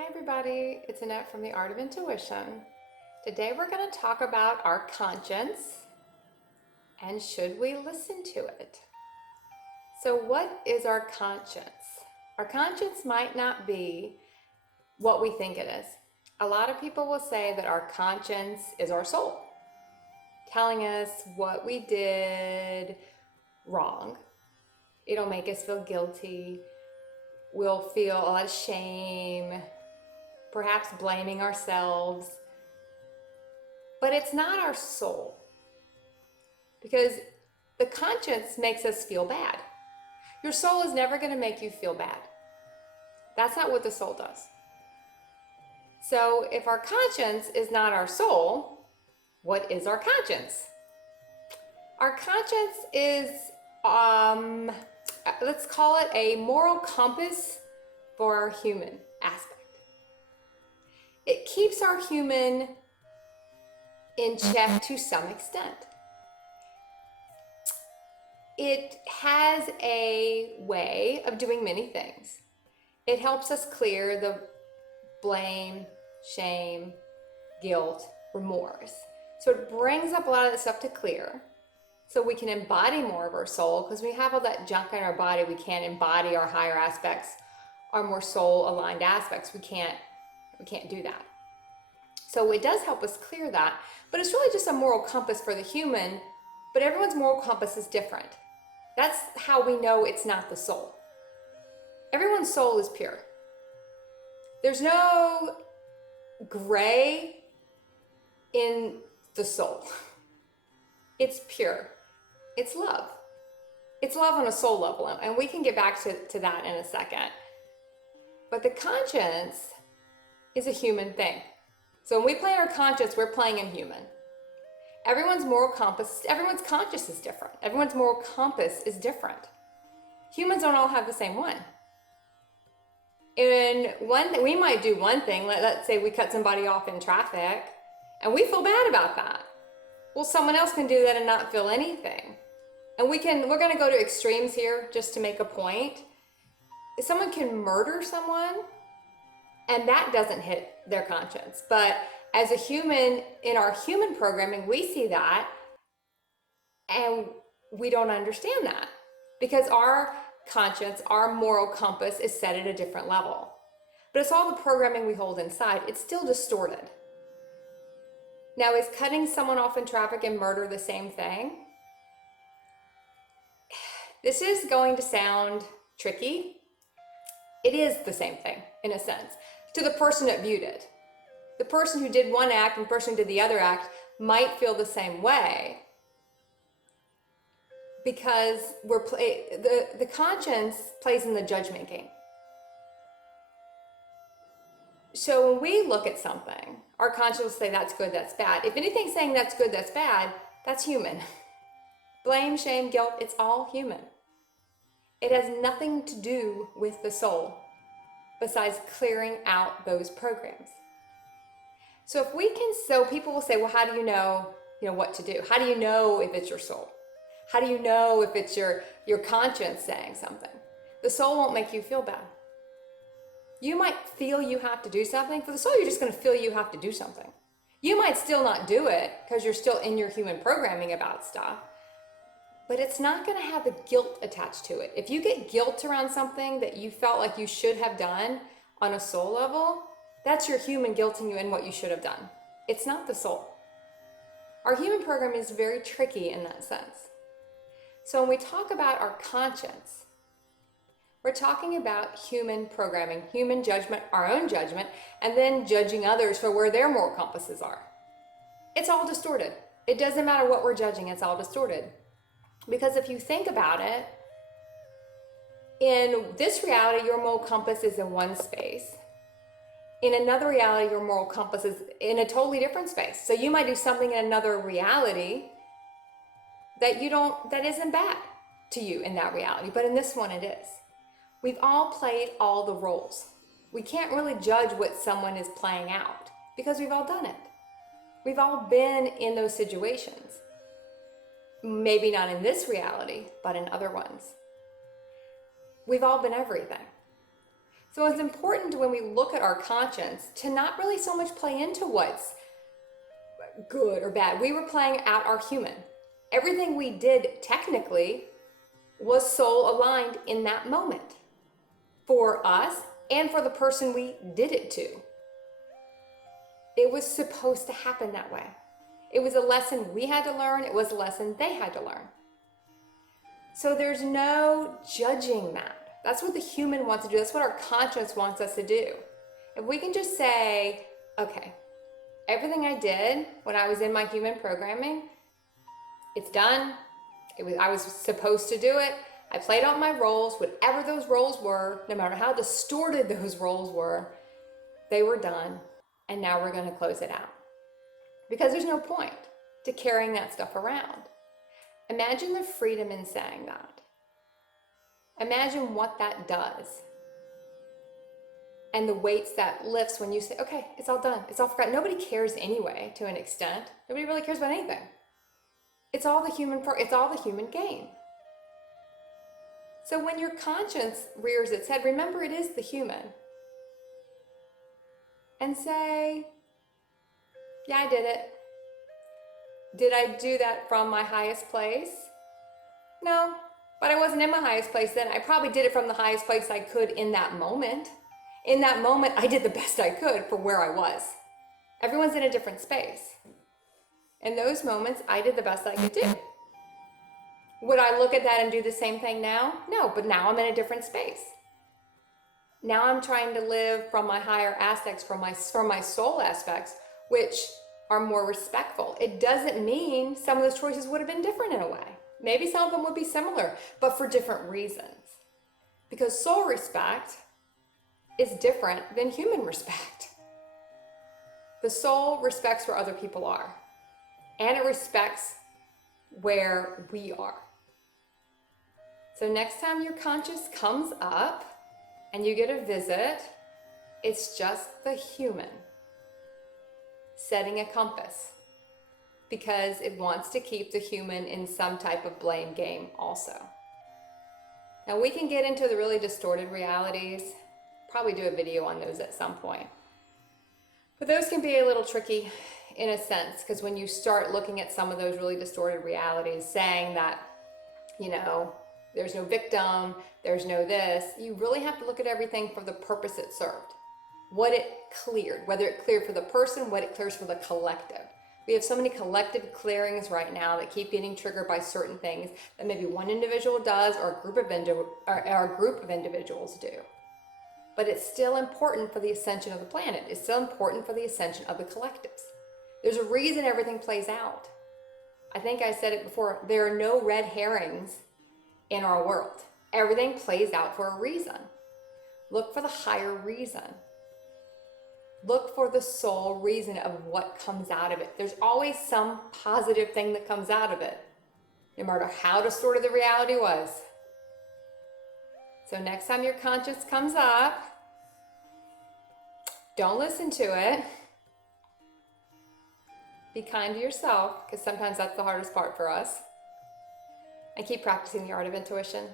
Hi everybody, it's Annette from The Art of Intuition. Today we're going to talk about our conscience and should we listen to it. So what is our conscience? Our conscience might not be what we think it is. A lot of people will say that our conscience is our soul, telling us what we did wrong. It'll make us feel guilty. We'll feel a lot of shame, perhaps blaming ourselves. But it's not our soul, because the conscience makes us feel bad. Your soul is never going to make you feel bad. That's not what the soul does. So if our conscience is not our soul, what is our conscience? Our conscience is, let's call it a moral compass for our human aspect. It keeps our human in check to some extent. It has a way of doing many things. It helps us clear the blame, shame, guilt, remorse. So it brings up a lot of the stuff to clear so we can embody more of our soul, because we have all that junk in our body. We can't embody our higher aspects, our more soul aligned aspects. We can't do that. So it does help us clear that, but it's really just a moral compass for the human, but everyone's moral compass is different. That's how we know it's not the soul. Everyone's soul is pure. There's no gray in the soul. It's pure. It's love. It's love on a soul level, and we can get back to that in a second. But the conscience is a human thing. So when we play in our conscience, we're playing in human. Everyone's moral compass, everyone's conscience is different. Everyone's moral compass is different. Humans don't all have the same one. And we might do one thing, let's say we cut somebody off in traffic, and we feel bad about that. Well, someone else can do that and not feel anything. And we're going to go to extremes here just to make a point. Someone can murder someone, and that doesn't hit their conscience. But as a human, in our human programming, we see that and we don't understand that, because our conscience, our moral compass is set at a different level. But it's all the programming we hold inside. It's still distorted. Now, is cutting someone off in traffic and murder the same thing? This is going to sound tricky. It is the same thing, in a sense, to the person that viewed it. The person who did one act and the person who did the other act might feel the same way, because the conscience plays in the judgment game. So when we look at something, our conscience will say that's good, that's bad. If anything's saying that's good, that's bad, that's human. Blame, shame, guilt, it's all human. It has nothing to do with the soul besides clearing out those programs. So people will say, well, how do you know what to do? How do you know if it's your soul? How do you know if it's your conscience saying something? The soul won't make you feel bad. You might feel you have to do something. For the soul, you're just going to feel you have to do something. You might still not do it because you're still in your human programming about stuff, but it's not going to have the guilt attached to it. If you get guilt around something that you felt like you should have done on a soul level, that's your human guilting you in what you should have done. It's not the soul. Our human program is very tricky in that sense. So when we talk about our conscience, we're talking about human programming, human judgment, our own judgment, and then judging others for where their moral compasses are. It's all distorted. It doesn't matter what we're judging, it's all distorted. Because if you think about it, in this reality, your moral compass is in one space. In another reality, your moral compass is in a totally different space. So you might do something in another reality that isn't bad to you in that reality, but in this one it is. We've all played all the roles. We can't really judge what someone is playing out because we've all done it. We've all been in those situations. Maybe not in this reality, but in other ones. We've all been everything. So it's important when we look at our conscience to not really so much play into what's good or bad. We were playing out our human. Everything we did technically was soul aligned in that moment for us and for the person we did it to. It was supposed to happen that way. It was a lesson we had to learn. It was a lesson they had to learn. So there's no judging that. That's what the human wants to do. That's what our conscience wants us to do. If we can just say, okay, everything I did when I was in my human programming, it's done. I was supposed to do it. I played out my roles, whatever those roles were, no matter how distorted those roles were, they were done. And now we're going to close it out. Because there's no point to carrying that stuff around. Imagine the freedom in saying that. Imagine what that does. And the weights that lifts when you say, okay, it's all done. It's all forgotten. Nobody cares anyway, to an extent. Nobody really cares about anything. It's all the human game. So when your conscience rears its head, remember it is the human. And say, yeah, I did it. Did I do that from my highest place? No, but I wasn't in my highest place then. I probably did it from the highest place I could in that moment. In that moment, I did the best I could for where I was. Everyone's in a different space. In those moments, I did the best I could do. Would I look at that and do the same thing now? No, but now I'm in a different space. Now I'm trying to live from my higher aspects, from my soul aspects, which are more respectful. It doesn't mean some of those choices would have been different in a way. Maybe some of them would be similar, but for different reasons. Because soul respect is different than human respect. The soul respects where other people are, and it respects where we are. So next time your conscience comes up and you get a visit, it's just the human setting a compass, because it wants to keep the human in some type of blame game also. Now we can get into the really distorted realities, probably do a video on those at some point. But those can be a little tricky in a sense, because when you start looking at some of those really distorted realities, saying that, there's no victim, there's no this, you really have to look at everything for the purpose it served. What it cleared, whether it cleared for the person, what it clears for the collective. We have so many collective clearings right now that keep getting triggered by certain things that maybe one individual does or a group of individuals do. But it's still important for the ascension of the planet. It's still important for the ascension of the collectives. There's a reason everything plays out. I think I said it before, there are no red herrings in our world. Everything plays out for a reason. Look for the higher reason. Look for the soul reason of what comes out of it. There's always some positive thing that comes out of it, no matter how distorted the reality was. So next time your conscience comes up, don't listen to it. Be kind to yourself, because sometimes that's the hardest part for us. And keep practicing the art of intuition.